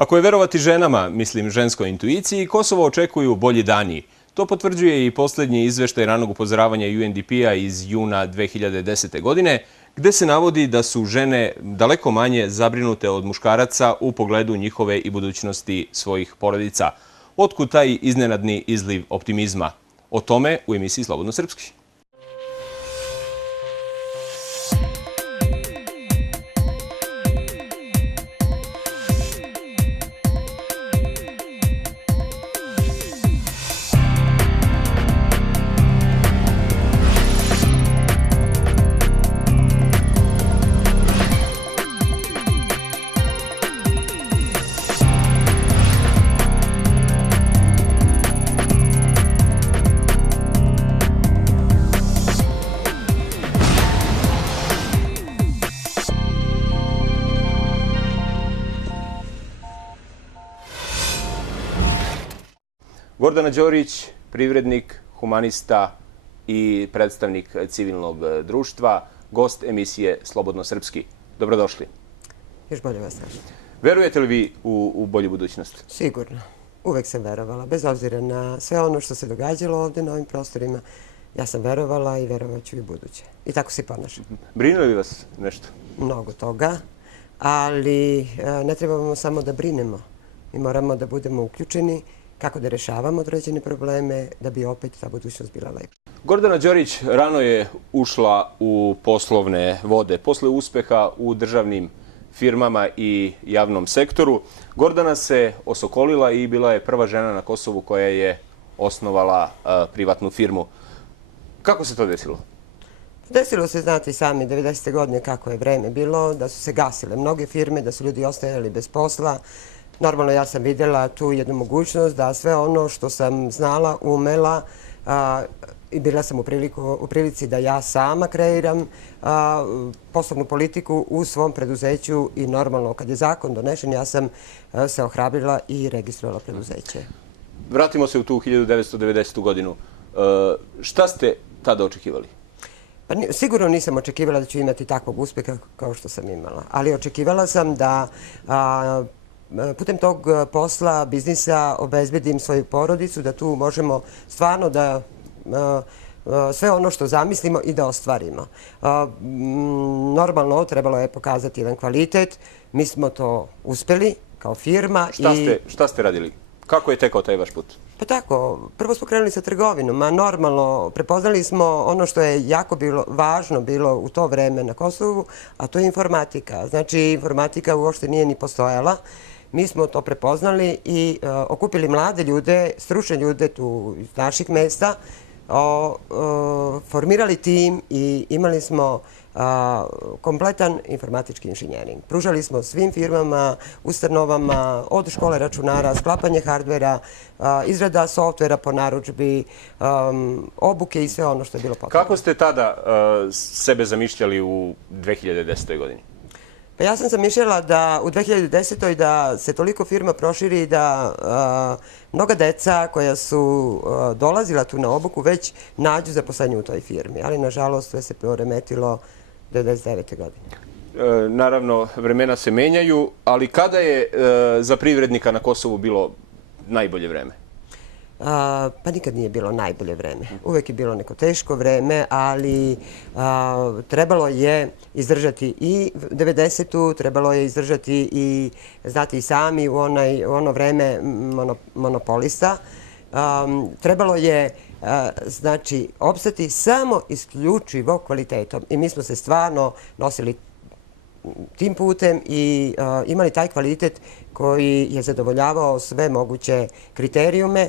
Ako je verovati ženama, mislim ženskoj intuiciji, Kosovo očekuju bolji dani. To potvrđuje i posljednji izveštaj ranog upozoravanja UNDP-a iz juna 2010. godine, gde se navodi da su žene daleko manje zabrinute od muškaraca u pogledu njihove i budućnosti svojih porodica. Otkud taj iznenadni izliv optimizma? O tome u emisiji Slobodno srpski. Gordana Đorić, privrednik, humanista i predstavnik civilnog društva, gost emisije Slobodno srpski. Dobrodošli. Još bolje vas našli. Verujete li vi u bolju budućnost? Sigurno. Uvek sam verovala. Bez obzira na sve ono što se događalo ovdje na ovim prostorima, ja sam verovala i verovat ću i buduće. I tako se ponašam. Brine li vas nešto? Mnogo toga, ali ne trebamo samo da brinemo. Mi moramo da budemo uključeni kako da rešavamo određene probleme, da bi opet ta budućnost bila lepa. Gordana Đorić rano je ušla u poslovne vode. Posle uspeha u državnim firmama i javnom sektoru, Gordana se osokolila i bila je prva žena na Kosovu koja je osnovala privatnu firmu. Kako se to desilo? Desilo se, znate i sami, 90. godine kako je vreme bilo, da su se gasile mnoge firme, da su ljudi ostajali bez posla. Normalno, ja sam vidjela tu jednu mogućnost da sve ono što sam znala, umela i bila sam u prilici da ja sama kreiram poslovnu politiku u svom preduzeću i normalno, kad je zakon donešen, ja sam se ohrabrila i registrovala preduzeće. Vratimo se u tu 1990. godinu. Šta ste tada očekivali? Sigurno nisam očekivala da ću imati takvog uspeha kao što sam imala, ali očekivala sam da putem tog posla, biznisa, obezbedim svoju porodicu, da tu možemo stvarno da sve ono što zamislimo i da ostvarimo. Normalno, trebalo je pokazati jedan kvalitet. Mi smo to uspeli kao firma. Šta ste radili? Kako je tekao taj vaš put? Pa tako, prvo smo krenuli sa trgovinom, a normalno prepoznali smo ono što je jako važno bilo u to vreme na Kosovu, a to je informatika. Znači, informatika uopšte nije ni postojala. Mi smo to prepoznali i okupili mlade ljude, stručne ljude tu iz naših mesta, formirali tim i imali smo kompletan informatički inženjering. Pružali smo svim firmama, ustanovama, od škole računara, sklapanje hardvera, izrada softvera po narudžbi, obuke i sve ono što je bilo potrebno. Kako ste tada sebe zamišljali u 2010. godini? Pa ja sam zamišljala da u 2010. da se toliko firma proširi da mnoga deca koja su dolazila tu na obuku već nađu zaposlenje u toj firmi. Ali, nažalost, sve se poremetilo 1999. godine. Naravno, vremena se menjaju, ali kada je za privrednika na Kosovu bilo najbolje vreme? Pa nikad nije bilo najbolje vreme. Uvek je bilo neko teško vreme, ali trebalo je izdržati i 90-u, trebalo je izdržati i, znate i sami, u ono vreme monopolista. Trebalo je, znači, opstati samo isključivo kvalitetom. I mi smo se stvarno nosili tim putem i imali taj kvalitet koji je zadovoljavao sve moguće kriterijume,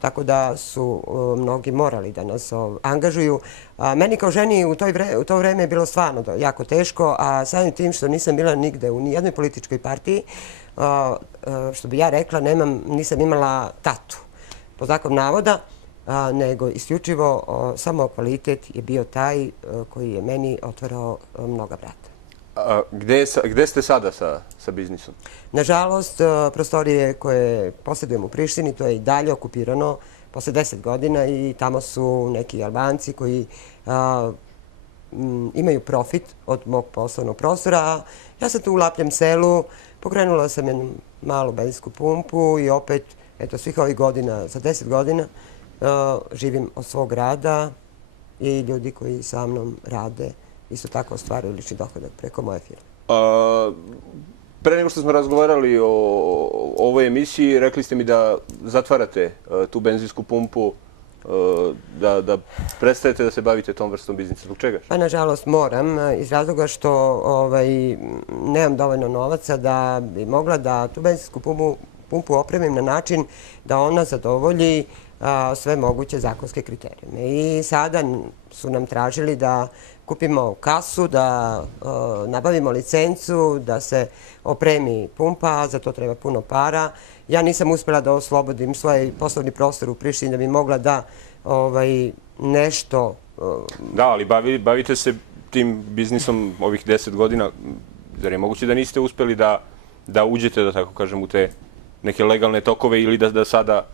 tako da su mnogi morali da nas angažuju. Meni kao ženi u to vreme je bilo stvarno jako teško, a samim tim što nisam bila nigde u nijednoj političkoj partiji, što bi ja rekla, nisam imala tatu, po znakom navoda, nego isključivo samo kvalitet je bio taj koji je meni otvarao mnoga vrata. Gde ste sada sa biznisom? Nažalost, prostorije koje posjedujem u Prištini, to je i dalje okupirano posle 10 godina i tamo su neki Albanci koji imaju profit od mog poslovnog prostora. Ja sam tu u Lapljem selu, Pokrenula sam jednu malu benzinsku pumpu i opet, eto, svih ovih godina, za 10 godina, živim od svog rada i ljudi koji sa mnom rade isto tako ostvaruju lični dohodak preko moje firme. Pre nego što smo razgovarali o ovoj emisiji, rekli ste mi da zatvarate tu benzinsku pumpu, da prestajete da se bavite tom vrstom biznisa. Zbog čega? Pa, nažalost, moram, iz razloga što nemam dovoljno novaca da bi mogla da tu benzinsku pumpu opremim na način da ona zadovolji sve moguće zakonske kriterijume. I sada su nam tražili da kupimo kasu, da nabavimo licencu, da se opremi pumpa, za to treba puno para. Ja nisam uspjela da oslobodim svoj poslovni prostor u Prištini da bi mogla da nešto... Da, ali bavite se tim biznisom ovih 10 godina. Zar je moguće da niste uspjeli da uđete, da tako kažem, u te neke legalne tokove ili da sada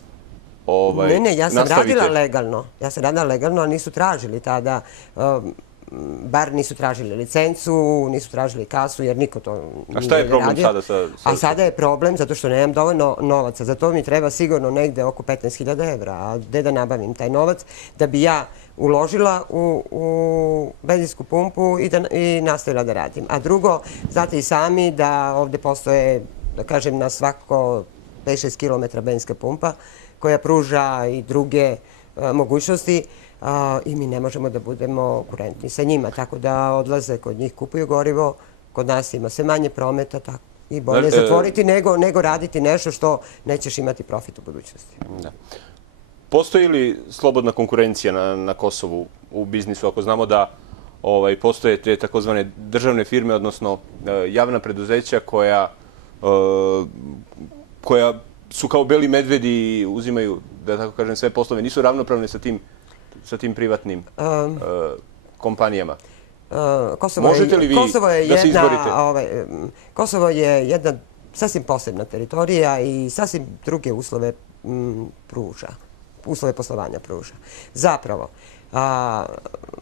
nastavite? Ne, ja sam radila legalno. Ja sam radila legalno, ali nisu tražili tada... Bar nisu tražili licencu, nisu tražili kasu, jer niko to nije radio. A šta je problem sada? A sada je problem zato što nemam dovoljno novaca. Za to mi treba sigurno negde oko 15.000 evra. A gde da nabavim taj novac? Da bi ja uložila u benzinsku pumpu i nastavila da radim. A drugo, znate i sami da ovde postoje, da kažem, na svako 5-6 km benzinska pumpa koja pruža i druge mogućnosti, i mi ne možemo da budemo konkurentni sa njima, tako da odlaze kod njih, kupuju gorivo, kod nas ima sve manje prometa i bolje zatvoriti nego raditi nešto što nećeš imati profit u budućnosti. Postoji li slobodna konkurencija na Kosovu u biznisu, ako znamo da postoje te takozvane državne firme, odnosno javna preduzeća koja su kao beli medvedi i uzimaju, da tako kažem, sve poslove, nisu ravnopravne sa tim privatnim kompanijama. Možete li vi da se izborite? Kosovo je jedna sasvim posebna teritorija i sasvim druge uslove pruža, uslove poslovanja pruža. Zapravo,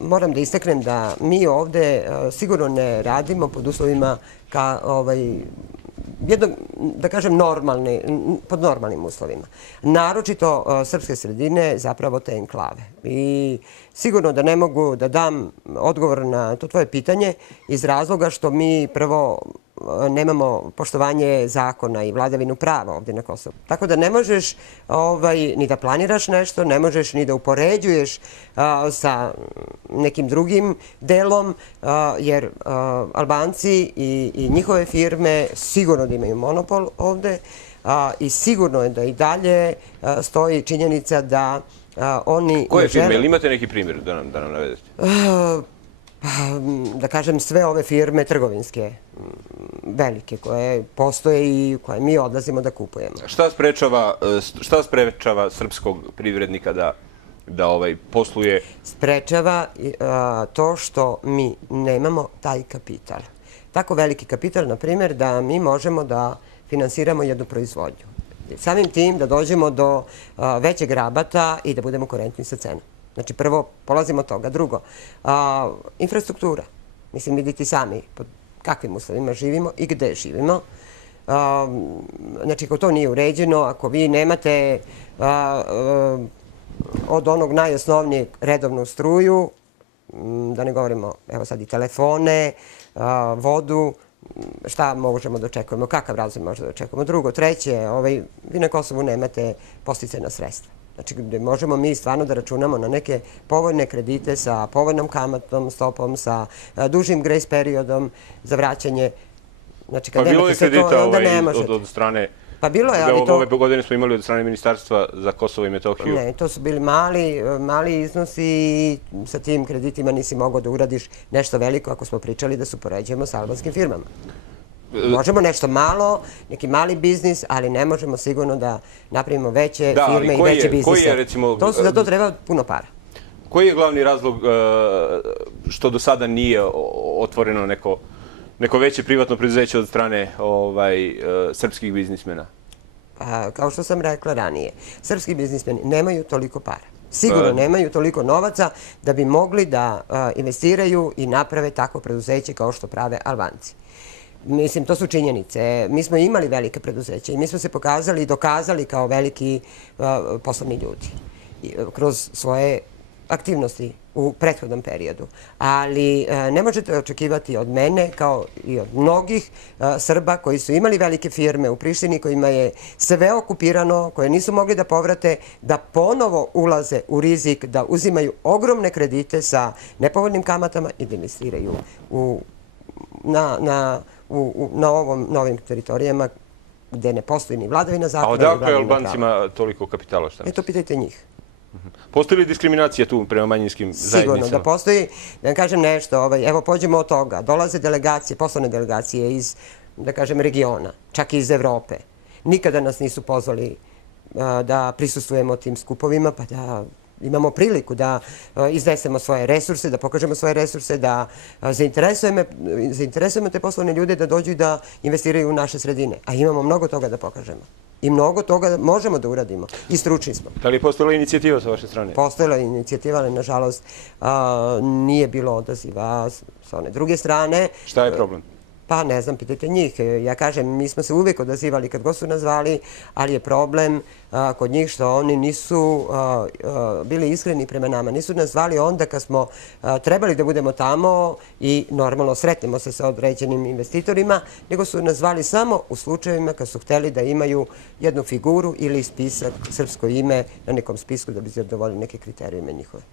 moram da istaknem da mi ovde sigurno ne radimo pod uslovima da kažem, pod normalnim uslovima. Naročito srpske sredine, zapravo te enklave. I sigurno da ne mogu da dam odgovor na to tvoje pitanje iz razloga što mi prvo nemamo poštovanje zakona i vladavinu prava ovdje na Kosovu. Tako da ne možeš ni da planiraš nešto, ne možeš ni da upoređuješ sa nekim drugim delom, jer Albanci i njihove firme sigurno da imaju monopol ovdje i sigurno je da i dalje stoji činjenica da oni... Koje firme? Ili imate neki primjer da nam navedete? Da kažem, sve ove firme trgovinske, velike, koje postoje i koje mi odlazimo da kupujemo. Šta sprečava srpskog privrednika da posluje? Sprečava to što mi nemamo taj kapital. Tako veliki kapital, na primjer, da mi možemo da finansiramo jednu proizvodnju. Samim tim da dođemo do većeg rabata i da budemo konkurentni sa cenom. Znači, prvo, polazimo od toga. Drugo, infrastruktura. Mislim, vidite sami pod kakvim uslovima živimo i gde živimo. Znači, ako to nije uređeno, ako vi nemate od onog najosnovnijeg redovnu struju, da ne govorimo, evo sad i telefone, vodu, šta možemo da očekujemo, kakav razvoj možemo da očekujemo. Drugo, treće, vi na Kosovu nemate podsticajna sredstva. Znači, gde možemo mi stvarno da računamo na neke povoljne kredite sa povoljnom kamatnom stopom, sa dužim grace periodom za vraćanje. Znači, kad nemate sve to, onda ne možete. Od strane... Pa bilo je, ali to... Ove godine smo imali od strane Ministarstva za Kosovo i Metohiju. Ne, to su bili mali iznosi i sa tim kreditima nisi mogao da uradiš nešto veliko ako smo pričali da se upoređujemo sa albanskim firmama. Možemo nešto malo, neki mali biznis, ali ne možemo sigurno da napravimo veće firme i veće biznise. Za to treba puno para. Koji je glavni razlog što do sada nije otvoreno neko veće privatno preduzeće od strane srpskih biznismena? Kao što sam rekla ranije, srpski biznismeni nemaju toliko para. Sigurno nemaju toliko novaca da bi mogli da investiraju i naprave takvo preduzeće kao što prave Albanci. Mislim, to su činjenice. Mi smo imali velike preduzeće i mi smo se pokazali i dokazali kao veliki poslovni ljudi kroz svoje aktivnosti u prethodnom periodu. Ali ne možete očekivati od mene, kao i od mnogih Srba koji su imali velike firme u Prištini, kojima je sve okupirano, koje nisu mogli da povrate, da ponovo ulaze u rizik, da uzimaju ogromne kredite sa nepovoljnim kamatama i da investiraju na ovim teritorijama gde ne postoji ni vladavina zakona. A odakle je Albancima toliko kapitala? To pitajte njih. Postoji li diskriminacija tu prema manjinskim zajednicama? Sigurno da postoji. Da vam kažem nešto, evo pođemo od toga. Dolaze delegacije, poslovne delegacije iz, da kažem, regiona, čak i iz Evrope. Nikada nas nisu pozvali da prisustvujemo tim skupovima, pa da imamo priliku da iznesemo svoje resurse, da pokažemo svoje resurse, da zainteresujemo te poslovne ljude da dođu i da investiraju u naše sredine. A imamo mnogo toga da pokažemo. I mnogo toga možemo da uradimo. I stručni smo. Da li je postojala inicijativa sa vaše strane? Postojala je inicijativa, ali nažalost nije bilo odaziva sa one druge strane. Šta je problem? Pa ne znam, pitajte njih. Ja kažem, mi smo se uvijek odazivali kad god su nas zvali, ali je problem kod njih što oni nisu bili iskreni prema nama. Nisu nas zvali onda kad smo trebali da budemo tamo i normalno sretnemo se sa određenim investitorima, nego su nas zvali samo u slučajevima kad su hteli da imaju jednu figuru ili spisak, srpsko ime na nekom spisku da bi zadovoljili neke kriterijume njihove.